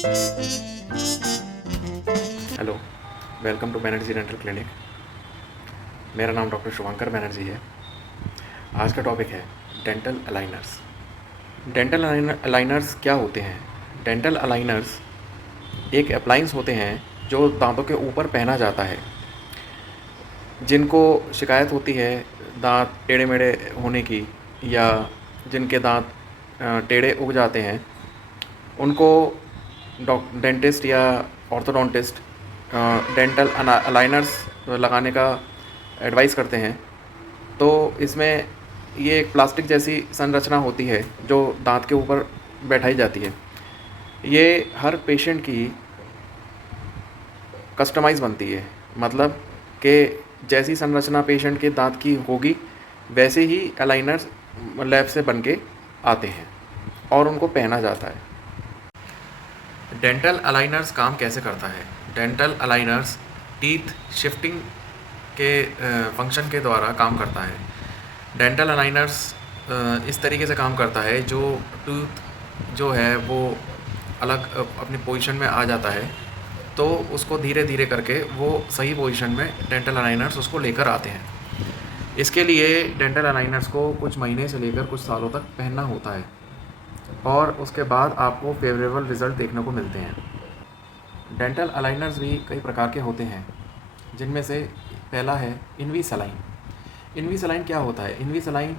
Hello, welcome to Banerjee dental clinic. मेरा नाम doctor शुभंकर बैनर्जी है। आज का टॉपिक है डेंटल अलाइनर्स। डेंटल अलाइनर्स क्या होते हैं? डेंटल अलाइनर्स एक अप्लाइंस होते हैं जो दांतों के ऊपर पहना जाता है। जिनको शिकायत होती है दांत टेढ़े मेढ़े होने की, या जिनके दांत टेढ़े उग जाते हैं, उनको डेंटिस्ट या ऑर्थोडोंटिस्ट डेंटल अलाइनर्स लगाने का एडवाइस करते हैं। तो इसमें ये एक प्लास्टिक जैसी संरचना होती है जो दांत के ऊपर बैठाई जाती है। ये हर पेशेंट की कस्टमाइज़ बनती है, मतलब कि जैसी संरचना पेशेंट के दांत की होगी वैसे ही अलाइनर्स लैब से बन के आते हैं और उनको पहना जाता है। डेंटल अलाइनर्स काम कैसे करता है? डेंटल अलाइनर्स टीथ शिफ्टिंग के फंक्शन के द्वारा काम करता है। डेंटल अलाइनर्स इस तरीके से काम करता है, जो टूथ जो है वो अलग अपनी पोजीशन में आ जाता है, तो उसको धीरे धीरे करके वो सही पोजीशन में डेंटल अलाइनर्स उसको लेकर आते हैं। इसके लिए डेंटल अलाइनर्स को कुछ महीने से लेकर कुछ सालों तक पहनना होता है और उसके बाद आपको फेवरेबल रिज़ल्ट देखने को मिलते हैं। डेंटल अलाइनर्स भी कई प्रकार के होते हैं, जिनमें से पहला है इनविसलाइन। इनविसलाइन क्या होता है? इनविसलाइन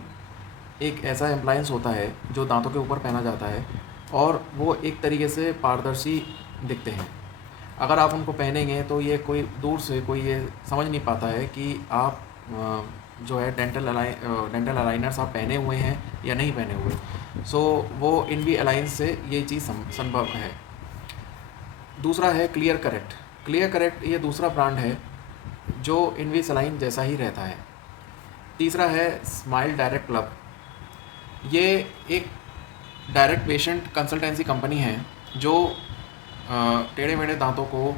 एक ऐसा अप्लायंस होता है जो दांतों के ऊपर पहना जाता है और वो एक तरीके से पारदर्शी दिखते हैं। अगर आप उनको पहनेंगे तो ये कोई दूर से कोई ये समझ नहीं पाता है कि आप जो है डेंटल अलाइनर्स आप पहने हुए हैं या नहीं पहने हुए। सो वो इनवी अलाइंस से ये चीज़ संभव है। दूसरा है क्लियर करेक्ट। क्लियर करेक्ट ये दूसरा ब्रांड है जो इनविसलाइन जैसा ही रहता है। तीसरा है स्माइल डायरेक्ट क्लब। ये एक डायरेक्ट पेशेंट कंसल्टेंसी कंपनी है जो टेढ़े मेढ़े दांतों को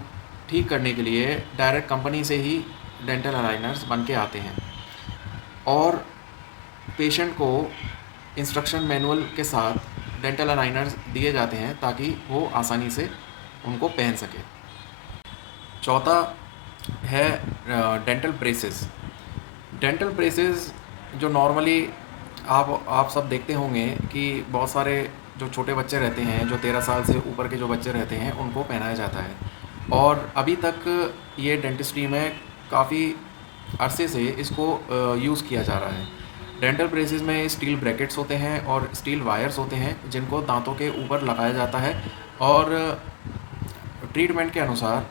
ठीक करने के लिए डायरेक्ट कंपनी से ही डेंटल अलाइनर्स बन के आते हैं और पेशेंट को इंस्ट्रक्शन मैनुअल के साथ डेंटल अलाइनर्स दिए जाते हैं ताकि वो आसानी से उनको पहन सके। चौथा है डेंटल ब्रेसेस। डेंटल ब्रेसेस जो नॉर्मली आप सब देखते होंगे कि बहुत सारे जो छोटे बच्चे रहते हैं, जो 13 साल से ऊपर के जो बच्चे रहते हैं, उनको पहनाया जाता है और अभी तक ये डेंटिस्ट्री में काफ़ी अरसे से इसको यूज़ किया जा रहा है। डेंटल ब्रेसेस में स्टील ब्रैकेट्स होते हैं और स्टील वायर्स होते हैं जिनको दांतों के ऊपर लगाया जाता है और ट्रीटमेंट के अनुसार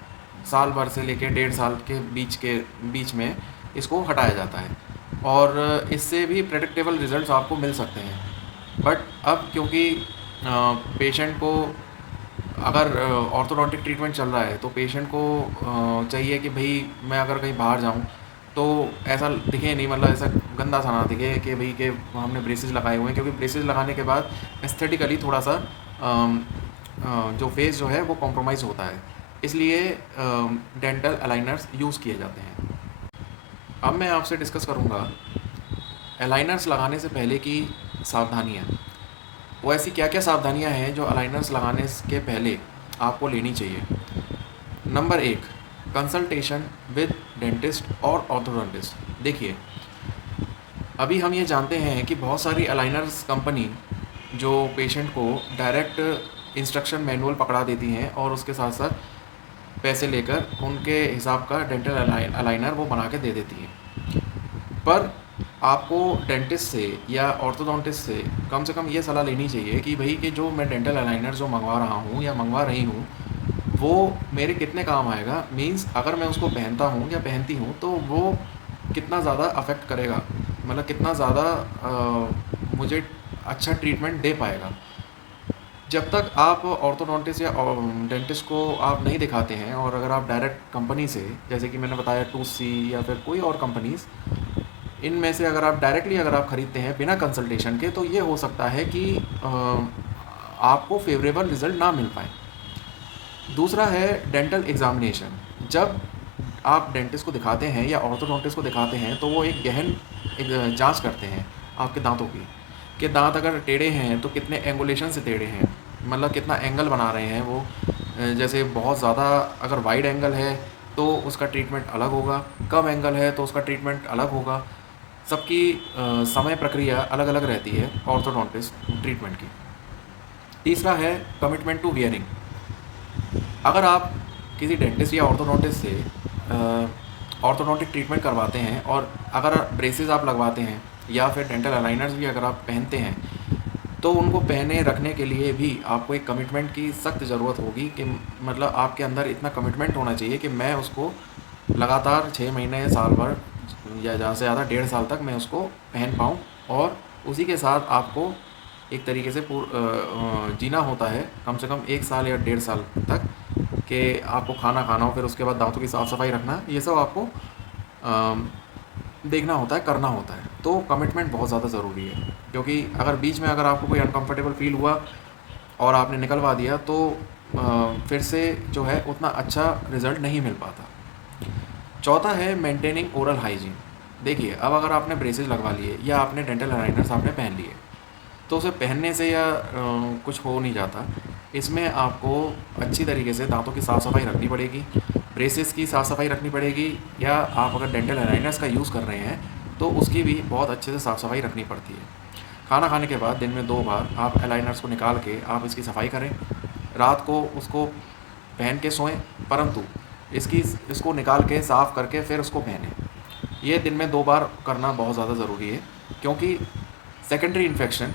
साल भर से लेकर 1.5 साल के बीच में इसको हटाया जाता है और इससे भी प्रेडिक्टेबल रिजल्ट्स आपको मिल सकते हैं। बट अब क्योंकि पेशेंट को अगर ऑर्थोडोंटिक ट्रीटमेंट चल रहा है तो पेशेंट को चाहिए कि भाई मैं अगर कहीं बाहर जाऊं तो ऐसा दिखे नहीं, मतलब ऐसा गंदा सा ना दिखे कि भाई कि हमने ब्रेसेस लगाए हुए हैं, क्योंकि ब्रेसेस लगाने के बाद एस्थेटिकली थोड़ा सा जो फेस जो है वो कॉम्प्रोमाइज़ होता है, इसलिए डेंटल अलाइनर्स यूज़ किए जाते हैं। अब मैं आपसे डिस्कस करूँगा अलाइनर्स लगाने से पहले की सावधानियाँ। वो ऐसी क्या क्या सावधानियाँ हैं जो अलाइनर्स लगाने के पहले आपको लेनी चाहिए। नंबर 1, कंसल्टेशन विद डेंटिस्ट और ऑर्थोडोंटिस्ट। देखिए, अभी हम ये जानते हैं कि बहुत सारी अलाइनर्स कंपनी जो पेशेंट को डायरेक्ट इंस्ट्रक्शन मैनुअल पकड़ा देती हैं और उसके साथ साथ पैसे लेकर उनके हिसाब का डेंटल अलाइनर वो बना के दे देती है। पर आपको डेंटिस्ट से या ऑर्थोडोंटिस्ट से कम ये सलाह लेनी चाहिए कि भाई कि जो मैं डेंटल अलाइनर जो मंगवा रहा हूँ या मंगवा रही हूँ वो मेरे कितने काम आएगा। मींस अगर मैं उसको पहनता हूँ या पहनती हूँ तो वो कितना ज़्यादा अफेक्ट करेगा, मतलब कितना ज़्यादा मुझे अच्छा ट्रीटमेंट दे पाएगा। जब तक आप ऑर्थोडोंटिस्ट या डेंटिस्ट को आप नहीं दिखाते हैं और अगर आप डायरेक्ट कंपनी से, जैसे कि मैंने बताया टूथ सी या फिर कोई और कंपनीज़, इनमें से अगर आप डायरेक्टली अगर आप ख़रीदते हैं बिना कंसल्टेशन के, तो ये हो सकता है कि आपको फेवरेबल रिज़ल्ट ना मिल पाए। दूसरा है डेंटल एग्ज़ामिनेशन। जब आप डेंटिस्ट को दिखाते हैं या ऑर्थोडोंटिस्ट को दिखाते हैं तो वो एक गहन जांच करते हैं आपके दांतों की, कि दांत अगर टेढ़े हैं तो कितने एंगुलेशन से टेढ़े हैं, मतलब कितना एंगल बना रहे हैं वो। जैसे बहुत ज़्यादा अगर वाइड एंगल है तो उसका ट्रीटमेंट अलग होगा, कम एंगल है तो उसका ट्रीटमेंट अलग होगा। सबकी समय प्रक्रिया अलग अलग रहती है ऑर्थोडोंटिस्ट ट्रीटमेंट की। तीसरा है कमिटमेंट टू वियरिंग। अगर आप किसी डेंटिस्ट या ऑर्थोडोंटिस्ट से ऑर्थोडोंटिक ट्रीटमेंट करवाते हैं और अगर ब्रेसेस आप लगवाते हैं या फिर डेंटल अलाइनर्स भी अगर आप पहनते हैं, तो उनको पहने रखने के लिए भी आपको एक कमिटमेंट की सख्त ज़रूरत होगी कि मतलब आपके अंदर इतना कमिटमेंट होना चाहिए कि मैं उसको लगातार 6 महीने, साल भर या ज़्यादा से ज़्यादा 1.5 साल तक मैं उसको पहन पाऊँ। और उसी के साथ आपको एक तरीके से जीना होता है कम से कम 1 साल या 1.5 साल तक, कि आपको खाना खाना हो, फिर उसके बाद दांतों की साफ़ सफाई रखना, ये सब आपको देखना होता है, करना होता है। तो कमिटमेंट बहुत ज़्यादा ज़रूरी है, क्योंकि अगर बीच में अगर आपको कोई अनकंफर्टेबल फील हुआ और आपने निकलवा दिया तो फिर से जो है उतना अच्छा रिज़ल्ट नहीं मिल पाता। चौथा है मेंटेनिंग ओरल हाइजीन। देखिए, अब अगर आपने ब्रेसेस लगवा लिए या आपने डेंटल अलाइनर्स आपने पहन लिए, तो उसे पहनने से या कुछ हो नहीं जाता। इसमें आपको अच्छी तरीके से दांतों की साफ़ सफाई रखनी पड़ेगी, ब्रेसेस की साफ़ सफाई रखनी पड़ेगी, या आप अगर डेंटल अलाइनर्स का यूज़ कर रहे हैं तो उसकी भी बहुत अच्छे से साफ़ सफाई रखनी पड़ती है। खाना खाने के बाद दिन में 2 बार आप अलाइनर्स को निकाल के आप इसकी सफाई करें। रात को उसको पहन के सोएं, परंतु इसको निकाल के साफ़ करके फिर उसको पहनें। ये दिन में 2 बार करना बहुत ज़्यादा ज़रूरी है, क्योंकि सेकेंडरी इन्फेक्शन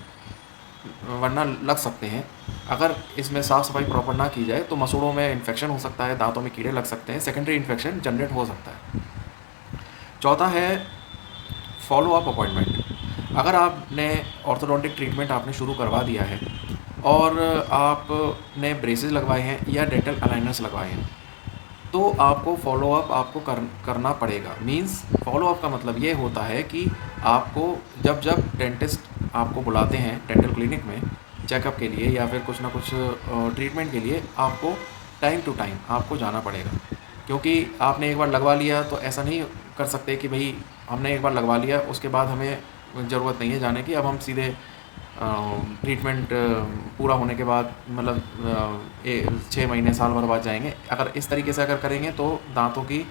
वरना लग सकते हैं। अगर इसमें साफ़ सफाई प्रॉपर ना की जाए तो मसूड़ों में इन्फेक्शन हो सकता है, दांतों में कीड़े लग सकते हैं, सेकेंडरी इन्फेक्शन जनरेट हो सकता है। चौथा है फॉलो अप अपॉइंटमेंट। अगर आपने ऑर्थोडोंटिक ट्रीटमेंट आपने शुरू करवा दिया है और आपने ब्रेसेस लगवाए हैं या डेंटल अलाइनर्स लगवाए हैं, तो आपको फॉलो अप आपको करना पड़ेगा। मींस फॉलो अप का मतलब ये होता है कि आपको जब जब डेंटिस्ट आपको बुलाते हैं डेंटल क्लिनिक में चेकअप के लिए या फिर कुछ ना कुछ ट्रीटमेंट के लिए, आपको टाइम टू टाइम आपको जाना पड़ेगा। क्योंकि आपने एक बार लगवा लिया तो ऐसा नहीं कर सकते कि भाई हमने एक बार लगवा लिया उसके बाद हमें ज़रूरत नहीं है जाने की, अब हम सीधे ट्रीटमेंट पूरा होने के बाद मतलब 6 महीने, साल भर बाद जाएंगे। अगर इस तरीके से अगर करेंगे तो दांतों की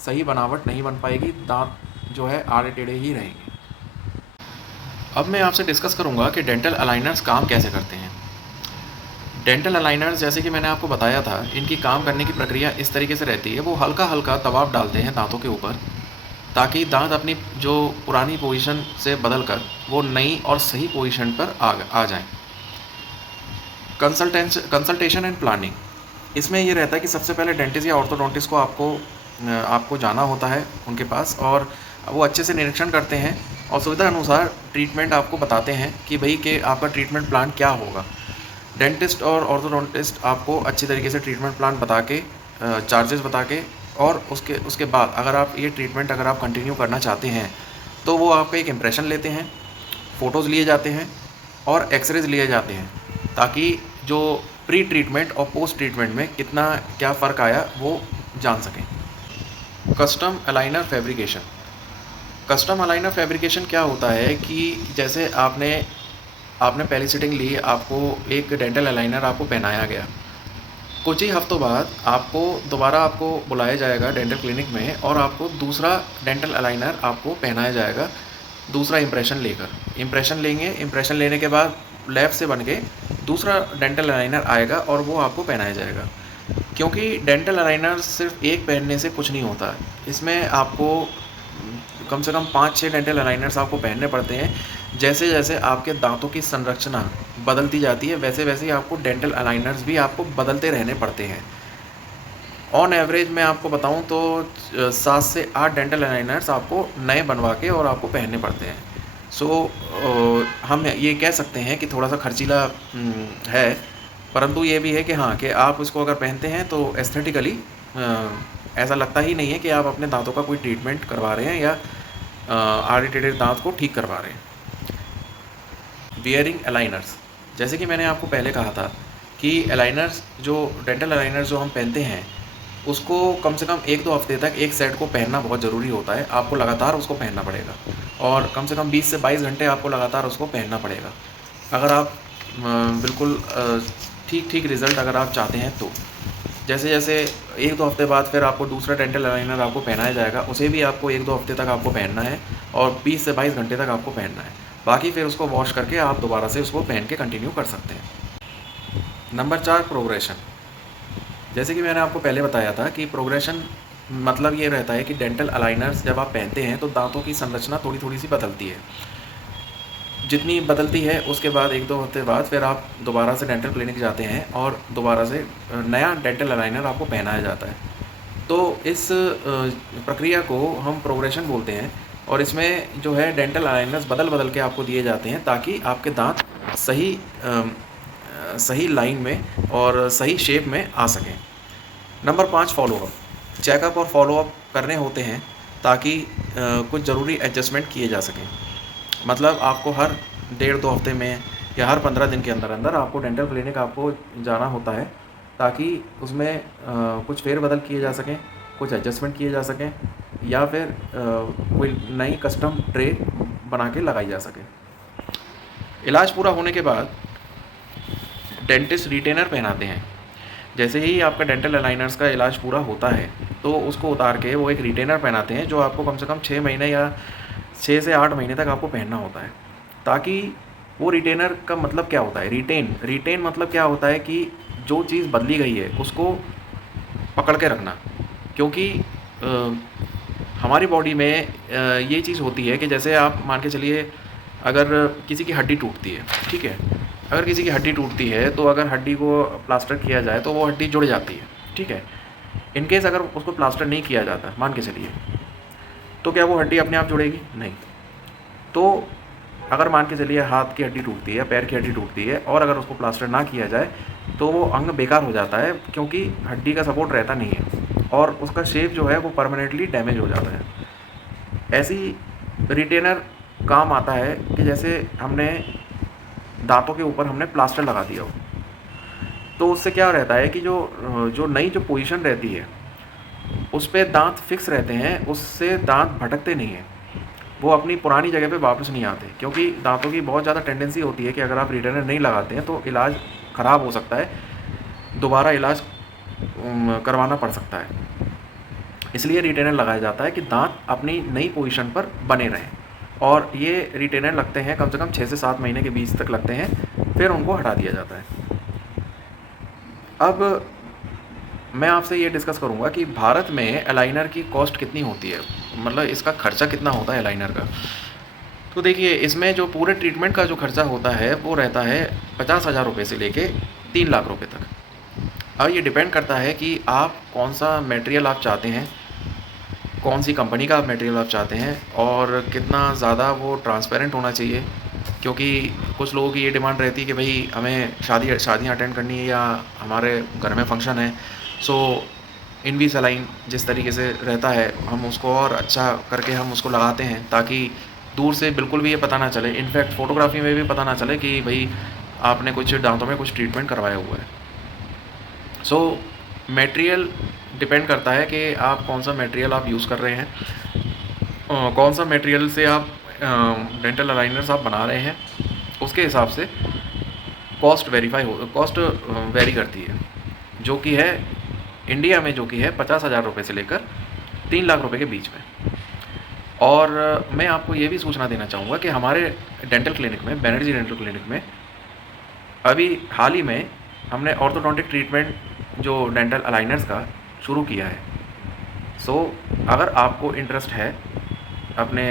सही बनावट नहीं बन पाएगी, दांत जो है आड़े टेढ़े ही रहेंगे। अब मैं आपसे डिस्कस करूंगा कि डेंटल अलाइनर्स काम कैसे करते हैं। डेंटल अलाइनर्स, जैसे कि मैंने आपको बताया था, इनकी काम करने की प्रक्रिया इस तरीके से रहती है। वो हल्का हल्का दबाव डालते हैं दांतों के ऊपर, ताकि दांत अपनी जो पुरानी पोजीशन से बदल कर वो नई और सही पोजीशन पर आ जाएं। कंसल्टेशन एंड प्लानिंग, इसमें ये रहता है कि सबसे पहले डेंटिस्ट या ऑर्थोडोंटिस्ट को आपको जाना होता है उनके पास, और वो अच्छे से निरीक्षण करते हैं और सुविधा अनुसार ट्रीटमेंट आपको बताते हैं कि भाई कि आपका ट्रीटमेंट प्लान क्या होगा। डेंटिस्ट और ऑर्थोडोंटिस्ट आपको अच्छी तरीके से ट्रीटमेंट प्लान बता के, चार्जेस बता के, और उसके बाद अगर आप ये ट्रीटमेंट अगर आप कंटिन्यू करना चाहते हैं तो वो आपका एक इम्प्रेशन लेते हैं, फ़ोटोज़ लिए जाते हैं और एक्सरेज लिए जाते हैं, ताकि जो प्री ट्रीटमेंट और पोस्ट ट्रीटमेंट में कितना क्या फ़र्क आया वो जान सकें। Custom aligner fabrication. Custom aligner fabrication क्या होता है कि जैसे आपने पहली सिटिंग ली, आपको एक डेंटल अलाइनर आपको पहनाया गया, कुछ ही हफ्तों बाद आपको दोबारा आपको बुलाया जाएगा डेंटल क्लिनिक में और आपको दूसरा डेंटल अलाइनर आपको पहनाया जाएगा, दूसरा इम्प्रेशन लेंगे। इम्प्रेशन लेने के बाद लैब से बन के दूसरा डेंटल अलाइनर आएगा और वो आपको पहनाया जाएगा। क्योंकि डेंटल अलाइनर सिर्फ एक पहनने से कुछ नहीं होता, इसमें आपको कम से कम 5-6 डेंटल अलाइनर्स आपको पहनने पड़ते हैं। जैसे जैसे आपके दांतों की संरचना बदलती जाती है वैसे वैसे ही आपको डेंटल अलाइनर्स भी आपको बदलते रहने पड़ते हैं। ऑन एवरेज मैं आपको बताऊं तो 7 से 8 डेंटल अलाइनर्स आपको नए बनवा के और आपको पहनने पड़ते हैं। हम ये कह सकते हैं कि थोड़ा सा खर्चीला है, परंतु ये भी है कि हाँ, कि आप इसको अगर पहनते हैं तो एस्थेटिकली ऐसा लगता ही नहीं है कि आप अपने दांतों का कोई ट्रीटमेंट करवा रहे हैं या आड़े टेढ़े दांत को ठीक करवा रहे हैं। वियरिंग अलाइनर्स, जैसे कि मैंने आपको पहले कहा था कि अलाइनर्स जो डेंटल अलाइनर्स जो हम पहनते हैं उसको कम से कम 1-2 हफ्ते तक एक सेट को पहनना बहुत ज़रूरी होता है। आपको लगातार उसको पहनना पड़ेगा और कम से कम 20 से 22 घंटे आपको लगातार उसको पहनना पड़ेगा। अगर आप बिल्कुल ठीक रिज़ल्ट अगर आप चाहते हैं तो। जैसे जैसे 1-2 हफ़्ते बाद फिर आपको दूसरा डेंटल अलाइनर आपको पहनाया जाएगा, उसे भी आपको 1-2 हफ़्ते तक आपको पहनना है और 20 से 22 घंटे तक आपको पहनना है। बाकी फिर उसको वॉश करके आप दोबारा से उसको पहन के कंटिन्यू कर सकते हैं। Number 4, progression. जैसे कि मैंने आपको पहले बताया था कि प्रोग्रेशन मतलब ये रहता है कि डेंटल अलाइनर्स जब आप पहनते हैं तो दांतों की संरचना थोड़ी-थोड़ी सी बदलती है। जितनी बदलती है उसके बाद 1-2 हफ्ते बाद फिर आप दोबारा से डेंटल क्लिनिक जाते हैं और दोबारा से नया डेंटल अलाइनर आपको पहनाया जाता है। तो इस प्रक्रिया को हम प्रोग्रेशन बोलते हैं और इसमें जो है डेंटल अलाइनर्स बदल के आपको दिए जाते हैं ताकि आपके दांत सही लाइन में और सही शेप में आ सकें। Number 5, follow up. चेकअप और फॉलोअप करने होते हैं ताकि कुछ ज़रूरी एडजस्टमेंट किए जा सकें। मतलब आपको हर 1.5-2 हफ्ते में या हर 15 दिन के अंदर आपको डेंटल क्लिनिक आपको जाना होता है ताकि उसमें कुछ फेरबदल किए जा सकें, कुछ एडजस्टमेंट किए जा सकें या फिर कोई नई कस्टम ट्रे बना के लगाई जा सके। इलाज पूरा होने के बाद डेंटिस्ट रिटेनर पहनाते हैं। जैसे ही आपका डेंटल अलाइनर्स का इलाज पूरा होता है तो उसको उतार के वो एक रिटेनर पहनाते हैं जो आपको कम से कम 6 महीने या 6 से 8 महीने तक आपको पहनना होता है। ताकि वो रिटेनर का मतलब क्या होता है, रिटेन मतलब क्या होता है कि जो चीज़ बदली गई है उसको पकड़ के रखना। क्योंकि हमारी बॉडी में ये चीज़ होती है कि जैसे आप मान के चलिए अगर किसी की हड्डी टूटती है, ठीक है, अगर किसी की हड्डी टूटती है तो अगर हड्डी को प्लास्टर किया जाए तो वो हड्डी जुड़ जाती है, ठीक है। इन केस अगर उसको प्लास्टर नहीं किया जाता मान के चलिए, तो क्या वो हड्डी अपने आप जुड़ेगी? नहीं। तो अगर मान के चलिए हाथ की हड्डी टूटती है, पैर की हड्डी टूटती है और अगर उसको प्लास्टर ना किया जाए तो वो अंग बेकार हो जाता है क्योंकि हड्डी का सपोर्ट रहता नहीं है और उसका शेप जो है वो परमानेंटली डैमेज हो जाता है। ऐसी रिटेनर काम आता है कि जैसे हमने दांतों के ऊपर हमने प्लास्टर लगा दिया हो, तो उससे क्या रहता है कि जो नई जो पोजीशन रहती है उस पे दांत फिक्स रहते हैं, उससे दांत भटकते नहीं हैं, वो अपनी पुरानी जगह पे वापस नहीं आते। क्योंकि दांतों की बहुत ज़्यादा टेंडेंसी होती है कि अगर आप रिटेनर नहीं लगाते हैं तो इलाज ख़राब हो सकता है, दोबारा इलाज करवाना पड़ सकता है। इसलिए रिटेनर लगाया जाता है कि दांत अपनी नई पोजीशन पर बने रहें और ये रिटेनर लगते हैं कम से कम 6 से 7 महीने के बीच तक लगते हैं, फिर उनको हटा दिया जाता है। अब मैं आपसे ये डिस्कस करूँगा कि भारत में अलाइनर की कॉस्ट कितनी होती है, मतलब इसका खर्चा कितना होता है अलाइनर का। तो देखिए इसमें जो पूरे ट्रीटमेंट का जो खर्चा होता है वो रहता है 50,000 रुपये से लेके 3 लाख रुपये तक। अब ये डिपेंड करता है कि आप कौन सा मटेरियल आप चाहते हैं, कौन सी कंपनी का मटेरियल आप चाहते हैं और कितना ज़्यादा वो ट्रांसपेरेंट होना चाहिए। क्योंकि कुछ लोगों की ये डिमांड रहती है कि भाई हमें शादियाँ अटेंड करनी है या हमारे घर में फंक्शन है, सो इनविसालाइन जिस तरीके से रहता है हम उसको और अच्छा करके हम उसको लगाते हैं ताकि दूर से बिल्कुल भी ये पता ना चले, इनफैक्ट फ़ोटोग्राफी में भी पता ना चले कि भाई आपने कुछ दांतों में कुछ ट्रीटमेंट करवाया हुआ है। सो मटेरियल डिपेंड करता है कि आप कौन सा मटेरियल आप यूज़ कर रहे हैं, कौन सा मटेरियल से आप डेंटल अलाइनर्स आप बना रहे हैं, उसके हिसाब से कॉस्ट वेरी करती है, जो कि है इंडिया में जो कि है 50,000 रुपये से लेकर 3 लाख रुपए के बीच में। और मैं आपको ये भी सूचना देना चाहूँगा कि हमारे डेंटल क्लिनिक में, बैनर्जी डेंटल क्लिनिक में अभी हाल ही में हमने ऑर्थोडोंटिक ट्रीटमेंट जो डेंटल अलाइनर्स का शुरू किया है। सो अगर आपको इंटरेस्ट है अपने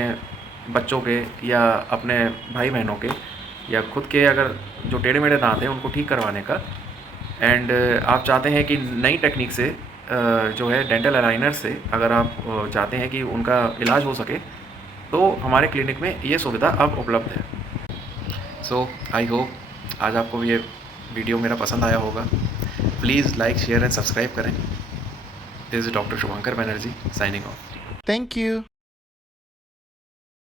बच्चों के या अपने भाई बहनों के या खुद के अगर जो टेढ़े मेढ़े दांत हैं उनको ठीक करवाने का, एंड आप चाहते हैं कि नई टेक्निक से जो है डेंटल अलाइनर से अगर आप चाहते हैं कि उनका इलाज हो सके, तो हमारे क्लिनिक में ये सुविधा अब उपलब्ध है। सो आई होप आज आपको ये वीडियो मेरा पसंद आया होगा। Please like, share and subscribe करें। This is doctor Shubhankar Banerjee signing off. Thank you.